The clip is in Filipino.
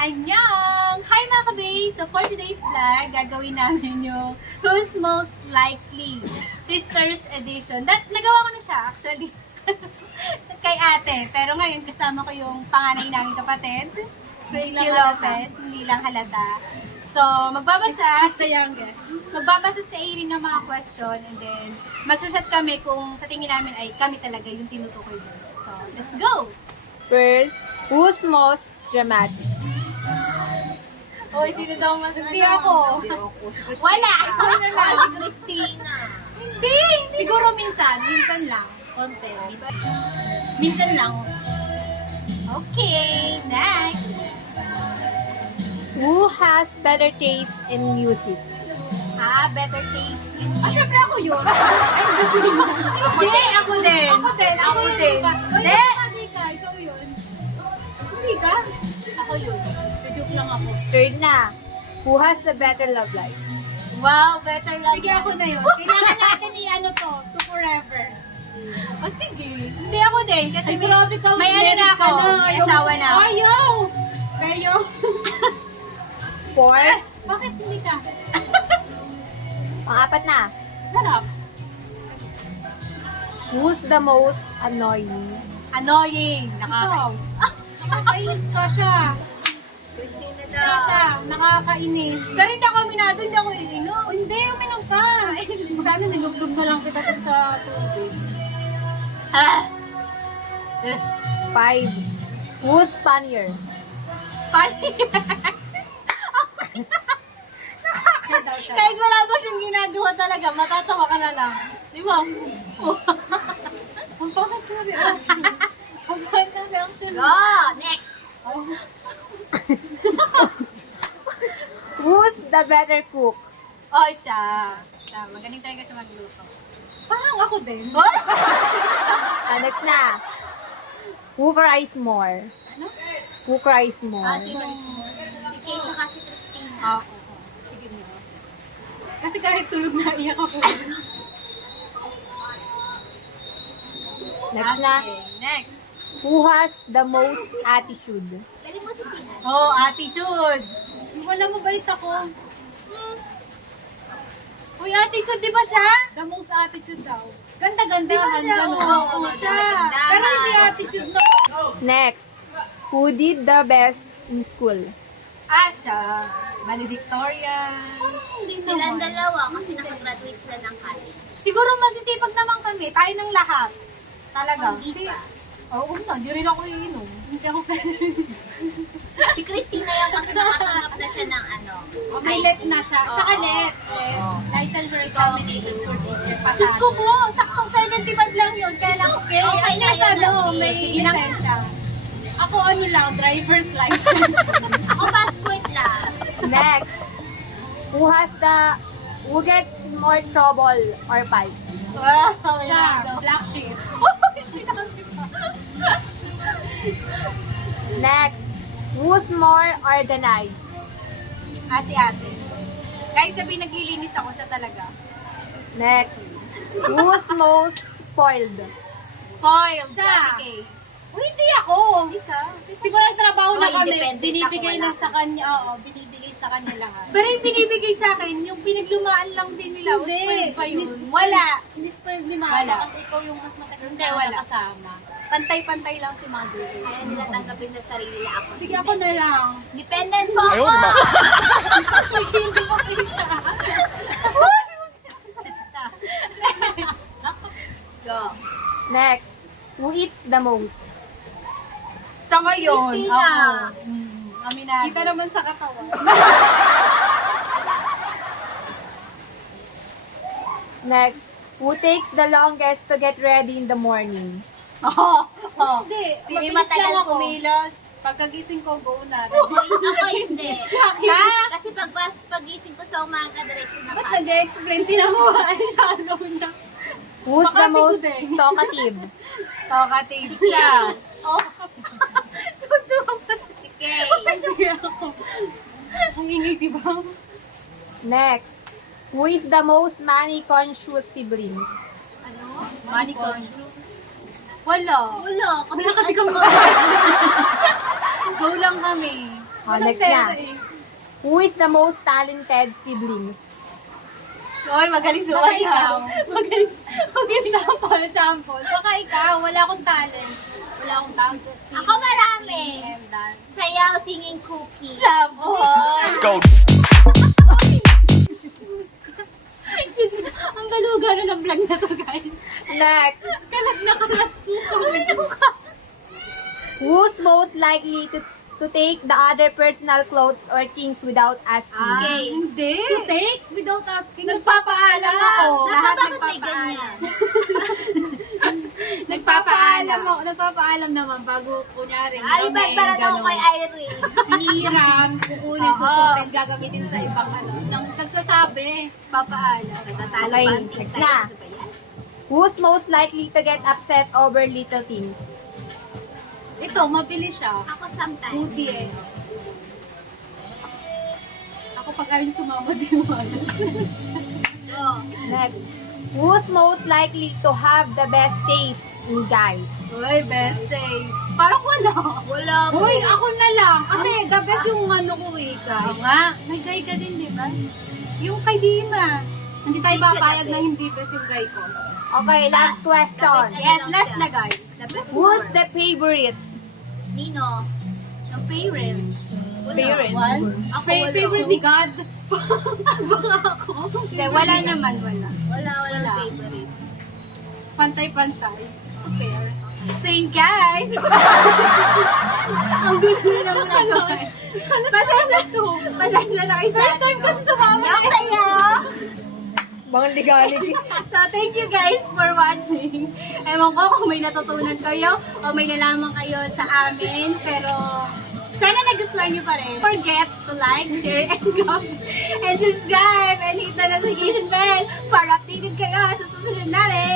Annyeong! Hi mga kabay! So for today's vlog, gagawin namin yung Who's Most Likely Sisters Edition. Nagawa ko na siya actually kay ate. Pero ngayon kasama ko yung panganay namin kapatid, Christy Lopez, hindi lang halata. So magbabasa, She's the youngest. magbabasa sa Aileen ng mga question and then mag-chat kami kung sa tingin namin ay kami talaga yung tinutukoy doon. So let's go! First, who's most dramatic? Oy, sino daw mas Hindi ako. Wala! Si Christina. Hindi! Siguro minsan lang. Konti. Minsan lang. Okay, next! Who has better taste in music? Better taste in Syempre ako yun. Hindi, ako din. Ako din. Ako din. Hindi. Hindi! Ka, ikaw yun. Hindi ka? Ako yun. Joke lang ako. Third na, who has a better love life? Wow, better love. Sige, ako na yun. Kailangan natin i-ano to forever. Oh, sige. Hindi ako din. Kasi Ay, grabe ka. may ano na ako. May asawa na ako. Ayaw! Pero, Four, Bakit hindi ka? pang-apat na, Sarap. who's the most annoying? Annoying. nakakainis ka siya. Christina Kaya siya, nakakainis. Pero hindi ako aminado, hindi ako iinom. Hindi, uminom ka. Sana nilublog na lang kita dun sa tubig. Five, who's funnier? Kahit wala pa siyang ginagawa talaga, matatawa ka na lang. Di ba? Ang bakit ka rin? Ang bakit na lang siya. Go! Next! Who's the better cook? Oh, siya. Magaling talaga siya magluto. Parang ako din. Next na, who cries more? Who cries more? Sino? Si Kay saka si Christina. Oo. Sige mo. Kasi kahit tulog na iyak ako. Next na, Okay, next. who has the most attitude? Galing mo si Sian. Oh, attitude. Wala mabait ako. Uy, attitude, di ba siya? The most attitude daw. Ganda-gandahan. Di ba siya? Gano'n. Oo, siya. Pero hindi attitude na. Next, who did the best in school? Siya. Valedictorian. Silang dalawa kasi nakagraduate sila ng college. Siguro masisipag naman kami. Tayo ng lahat. Talaga. Hindi pa. Oo na, di rin ako iinom. Hindi ako Si Christina yan kasi nakatanggap na siya ng ano. May let na siya. Oo. Tsaka let. Oo. Licensure examination for teacher. Pasado. Diyos ko po, saktong 75 lang yun. Kaya lang, Okay na nasa yun, ano, okay. may Sige na. lisensya. Ako ano lang, driver's license. Ako passport lang. Next, who gets more trouble or fight? Wow, Siya, black sheep. Next, who's more organized? Si ate. Kahit sabihin naglilinis ako, siya talaga. Next, who's most spoiled? Spoiled. Siya. Ate Kay. Uy, hindi ako. Hindi ka. Siguro nagtrabaho na Oh, kami. independent Binibigay ako, lang wala. sa kanya. Oo, binibigay sa kanya lahat. Pero yung binibigay sa akin, yung pinaglumaan lang din nila. Spoiled pa yun. Wala. Hindi spoiled ni Wala. Mama kasi ikaw yung mas matagal Hindi, na wala. kasama. Pantay-pantay lang si mother. Kaya nila tanggapin na sarili nila ako. Sige, ako na lang. Dependent Dependent po ako. Go. Next, who eats the most? Sa ngayon, Christina. ako. Aminado. Kita naman sa katawan. Next, who takes the longest to get ready in the morning? Oo. Hindi, Si mabilis matagal lang ako. kumilos. Pagkagising ko, go na. Ako hindi. Siya? Kasi pagising ko sa umaga, diretso na Ba't ka. nag-explain? Tinamuhan siya. Ano na. Who's Baka the si most Gudeng. talkative? Talkative Si siya. Kay. Oh. Tutuwa pa siya. Si Kay. Kasi ako. Ang ingay, di ba? Next, who is the most money-conscious siblings? Ano? Money conscious. Wala. Wala. Kasi, Wala kasi ano, Go lang kami. Next na. Who is the most talented siblings? Oy, magaling Baka sumayaw. ikaw. Magaling sample. Baka ikaw, wala akong talent. Wala akong talent sa singing. Ako marami. and dance. Sayaw, singing, cookie. Sample. Let's go. Ang galugaran ng vlog na to, guys. Next. Kalat na kalat. Who's most likely to take the other personal clothes or things without asking? Okay. Hindi. To take without asking. Nagpapaalam ako. Lahat Bakit may nagpapaalam. ganyan? Nagpapaalam naman bago kunyari. Alibad para daw kay Irene. Hinihiram, kukunin, susutin, gagamitin sa ibang ano. Nang nagsasabi, papaalam. Tatalo Okay, ba ang next tingin? na. Ano ba yan? Who's most likely to get upset over little things? Ito, mabilis siya. Ako sometimes. Moody eh. Ako pag ayaw niyo sumama, di mo alam. Oh. Next. Who's most likely to have the best taste in guy? Uy, best days. Parang wala. Wala mo. Hoy, ako na lang. Kasi the best yung ano ko eh. Oo nga. May guy ka din, di ba? Yung kay Dima. Hindi tayo Hindi siya papayag the na best. hindi best yung guy ko. Okay, last question. Yes, last na guys. The best is Who's more. the favorite? Nino. Ang parents. Parents. One? Ako, favorite ni God. Baka ako. Hindi, wala naman, wala. Walang favorite. Pantay-pantay. It's a pair. So yun guys. Ang gulo na naman ako. Pasensya na kayo sa First time kasi sumama Yung sayaw. Mga ligalig. So, thank you guys for watching. Ewan ko kung may natutunan kayo o may nalaman kayo sa amin. Pero, sana nagustuhan nyo pa rin. Don't forget to like, share, and comment. And subscribe. And hit the notification bell para updated kayo sa susunod namin